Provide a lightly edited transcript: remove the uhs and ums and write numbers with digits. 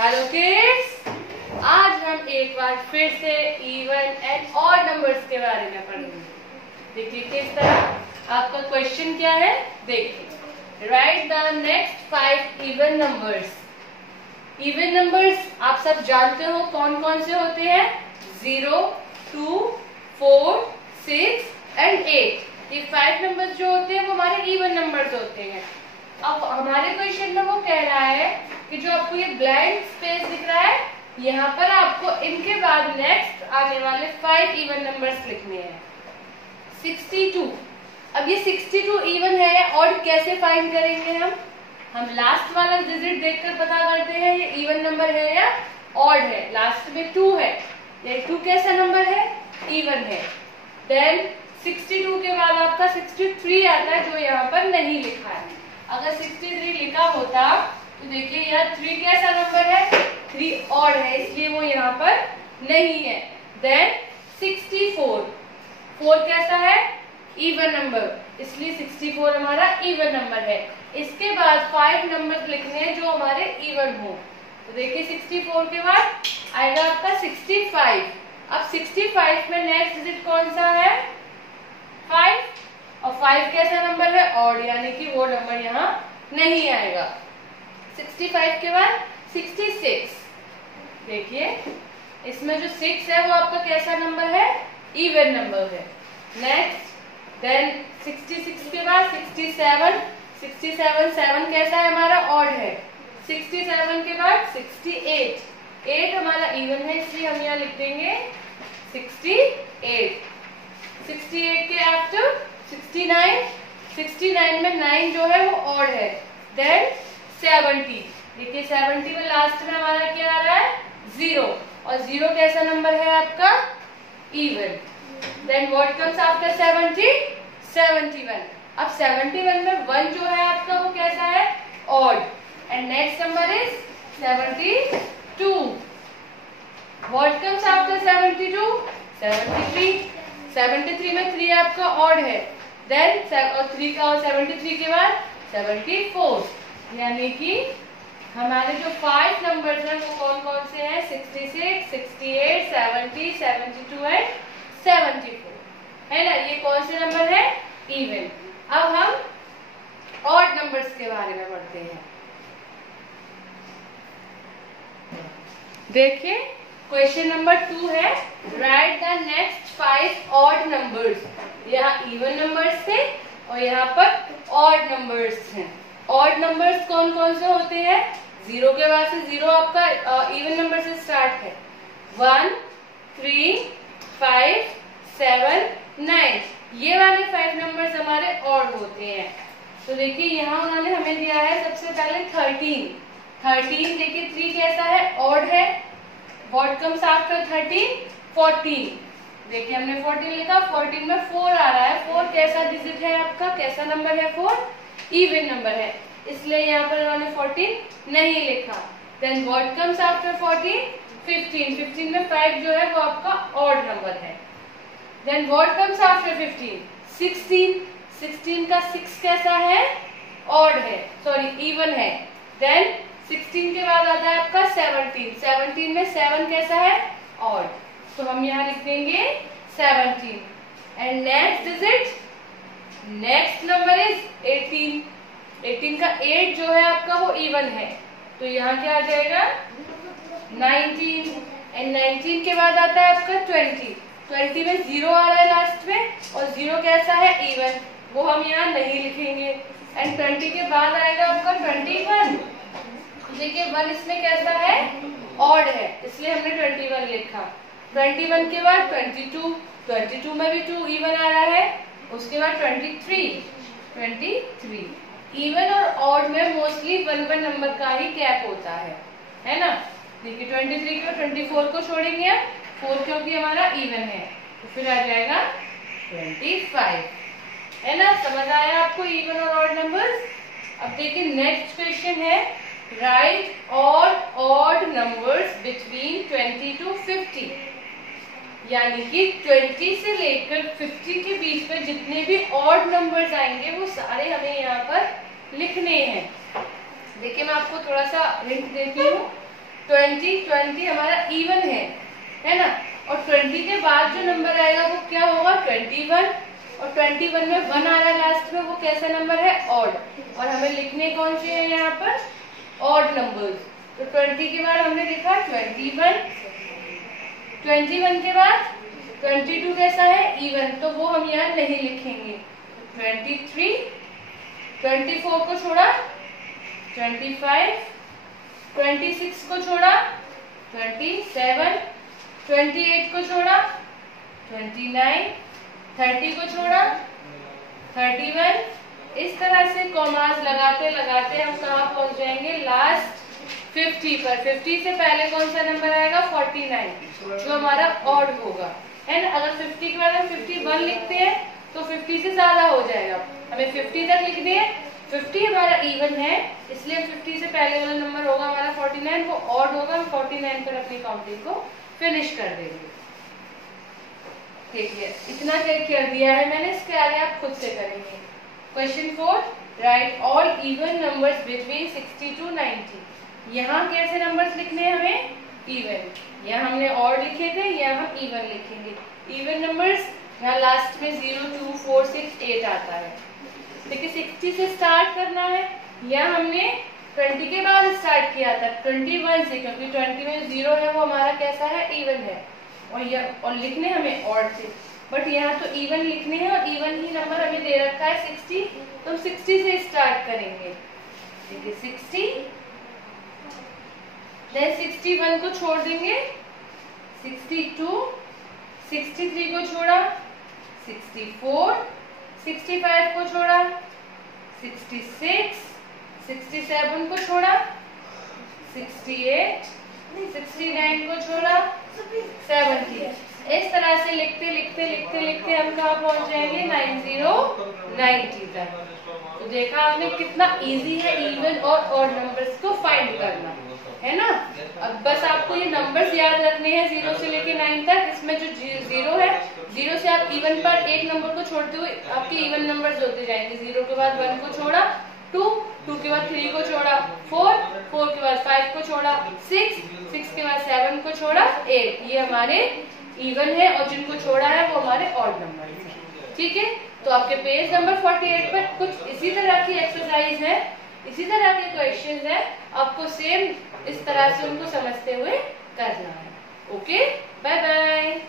Hello kids, आज हम एक बार फिर से इवन एंड ऑड नंबर्स के बारे में पढ़ेंगे। देखिए किस तरह आपका क्वेश्चन क्या है। देखिए, right the next 5 even numbers. Even numbers आप सब जानते हो कौन कौन से होते हैं। 0, 2, 4, 6 एंड 8। ये 5 नंबर्स जो होते हैं वो हमारे इवन नंबर्स होते हैं। अब हमारे क्वेश्चन में वो कह रहा है कि जो आपको ये ब्लैंक स्पेस दिख रहा है, यहाँ पर आपको इनके बाद नेक्स्ट आने वाले 5 इवन नंबर्स लिखने हैं। 62। अब ये 62 इवन है या ऑड, कैसे फाइंड करेंगे हम लास्ट वाला डिजिट देखकर पता करते हैं ये इवन नंबर है या ऑड है। लास्ट में 2 है, ये 2 कैसा नंबर है, इवन है। देन 62 के बाद आपका 63 आता है जो यहाँ पर नहीं लिखा है। अगर 63 लिखा होता तो देखिए यहाँ 3 कैसा नंबर है, 3 ऑड है, इसलिए वो यहाँ पर नहीं है। देन 64, 4 कैसा है, इवन नंबर, इसलिए 64 हमारा इवन नंबर है। इसके बाद 5 नंबर लिखने हैं जो हमारे इवन हो। तो देखिए 64 के बाद आएगा आपका 65। अब 65 में नेक्स्ट डिजिट कौन सा है, 5, और 5 कैसा नंबर है, ऑड, यानी कि वो नंबर यहाँ नहीं आएगा। 65 के बाद 66। देखिए इसमें जो 6 है वो आपका कैसा नंबर है, इवन नंबर है। नेक्स्ट देन 66 के बाद 67। 7 कैसा है, हमारा ऑड है। 67 के बाद 68, 8 हमारा इवन है, इसलिए हम यहाँ लिख देंगे 68। 68 के आफ्टर 69 में 9 जो है वो ऑड है। देन 70। देखिए 70 में लास्ट में हमारा क्या आ रहा है, 0, और 0 कैसा नंबर है आपका, even. Then what comes after 70, 71। अब 71 में 1 जो है आपका वो कैसा है, odd, and next number is 72। What comes after 72, 73। 73 में 3 आपका ऑड है। देन 3 का और 73 के बाद 74, यानी कि हमारे जो 5 नंबर्स हैं वो कौन कौन से हैं, 66, 68, 70, 72 एंड 74 है ना। ये कौन से नंबर है, इवन। अब हम ऑड नंबर्स के बारे में पढ़ते हैं। देखिए क्वेश्चन नंबर 2 है, right the next 5 odd numbers. यहाँ इवन नंबर्स थे और यहाँ पर ऑड नंबर्स हैं। ऑड नंबर्स कौन कौन से होते हैं, 0 के बाद से 0 आपका इवन नंबर से स्टार्ट है। 1, 3, 5, 7, 9, ये वाले 5 नंबर्स हमारे ऑड होते हैं। तो देखिए यहाँ उन्होंने हमें दिया है सबसे पहले 13। देखिए 3 कैसा है, ऑड है। What comes after 13, 14। देखिए हमने 14 लिखा, 14 में 4 आ रहा है। 4 कैसा डिजिट है आपका, कैसा नंबर है, 4 इवन नंबर है, इसलिए यहाँ पर उन्होंने 14 नहीं लिखा। Then what comes after 14, 15। 15 में 5 जो है वो आपका ऑड नंबर है। Then what comes after 15, 16। 16 का 6 कैसा है, ऑड है, सॉरी इवन है। देन 16 के बाद आता है आपका 17। 17 में 7 कैसा है, ऑड, तो हम यहाँ लिख देंगे 17। And next digit, next number is 18। 18 का 8 जो है आपका वो इवन है, तो यहाँ क्या आ जाएगा, 19। एंड 19 के बाद आता है आपका 20। 20 में 0 आ रहा है लास्ट में, और 0 कैसा है, इवन, वो हम यहाँ नहीं लिखेंगे। एंड 20 के बाद आएगा आपका 21। देखिए 1 इसमें कैसा है, ऑड है, इसलिए हमने 21 लिखा। 21 के बाद 22। 22 में भी 2 इवन आ रहा है। उसके बाद 23। इवन और ऑड में मोस्टली 1 नंबर का ही गैप होता है ना। देखिए 23 को 24 को छोड़ेंगे हम, 4 क्योंकि हमारा इवन है, तो फिर आ जाएगा 25 है ना। समझ आया आपको इवन और ऑड नंबर्स। अब देखिए नेक्स्ट क्वेश्चन है, right odd numbers between 20 to 50। यानी कि 20 से लेकर 50 के बीच में जितने भी ऑड नंबर्स आएंगे वो सारे हमें यहाँ पर लिखने हैं। देखिए मैं आपको थोड़ा सा हिंट देती हूँ। 20 हमारा इवन है ना, और 20 के बाद जो नंबर आएगा वो क्या होगा 21, और 21 में 1 आ रहा है लास्ट में, वो कैसा नंबर है ऑड, और हमें लिखने कौन से हैं यहाँ पर ऑड नंबर्स। तो 20 के बाद हमने लिखा 21, 21 के बाद 22 कैसा है इवन, तो वो हम यहाँ नहीं लिखेंगे। 23, 24 को छोड़ा 25, 26 को छोड़ा 27, 28 को छोड़ा 29, 30 को छोड़ा 31। इस तरह से कॉमास लगाते लगाते हम कहाँ पहुंच जाएंगे लास्ट 50 पर। 50 से पहले कौन सा नंबर आएगा 49, जो हमारा ऑड होगा, है ना। अगर 50 के बाद हम 51 लिखते हैं तो 50 से ज्यादा हो जाएगा, हमें 50 तक लिखनी है। 50 हमारा इवन है, इसलिए 50 से पहले वाला नंबर होगा हमारा 49, वो ऑड होगा। हम 49 पर अपनी काउंटिंग को फिनिश कर देंगे। देखिए इतना कर दिया है मैंने, इसके आगे आप खुद से करेंगे। Question 4, right all even numbers between 60 to 90। यहाँ कैसे नंबर्स लिखने हैं हमें इवन, यहाँ हमने ऑड लिखे थे, यहाँ हम इवन लिखेंगे। इवन नंबर्स यहाँ लास्ट में 0, 2, 4, 6, 8 आता है। देखिए 60 से स्टार्ट करना है, यहाँ हमने 20 के बाद स्टार्ट किया था 21 से, क्योंकि 20 में 0 है वो हमारा कैसा है इवन है, और लिखने हमें ऑड से, बट यहाँ तो इवन लिखने हैं और इवन ही नंबर हमें दे रखा है 60, तो हम 60 से स्टार्ट करेंगे। देखिए 60, देन 61 को छोड़ देंगे, 62, 63 को छोड़ा, 64, 65 को छोड़ा, 66, 67 को छोड़ा, 68, 69 को छोड़ा, 70। इस तरह से लिखते लिखते लिखते लिखते हम कहाँ पहुंच जाएंगे 90 तक। तो देखा आपने कितना इजी है इवन और ऑड नंबर्स को फाइंड करना, है ना। अब बस आपको ये नंबर्स याद रखने हैं 0 से लेके 9 तक। इसमें जो 0 है, 0 से आप इवन पर एक नंबर को छोड़ते हुए आपके इवन नंबर्स होते जाएंगे। 0 के बाद 1 को छोड़ा, 2 के बाद 3 को छोड़ा, 4 के बाद 5 को छोड़ा, 6 के बाद 7 को छोड़ा, 8। ये हमारे इवन है, और जिनको छोड़ा है वो हमारे ऑड नंबर है। ठीक है, तो आपके पेज नंबर 48 पर कुछ इसी तरह की एक्सरसाइज है, इसी तरह के क्वेश्चंस है, आपको सेम इस तरह से उनको समझते हुए करना है। Okay, bye bye.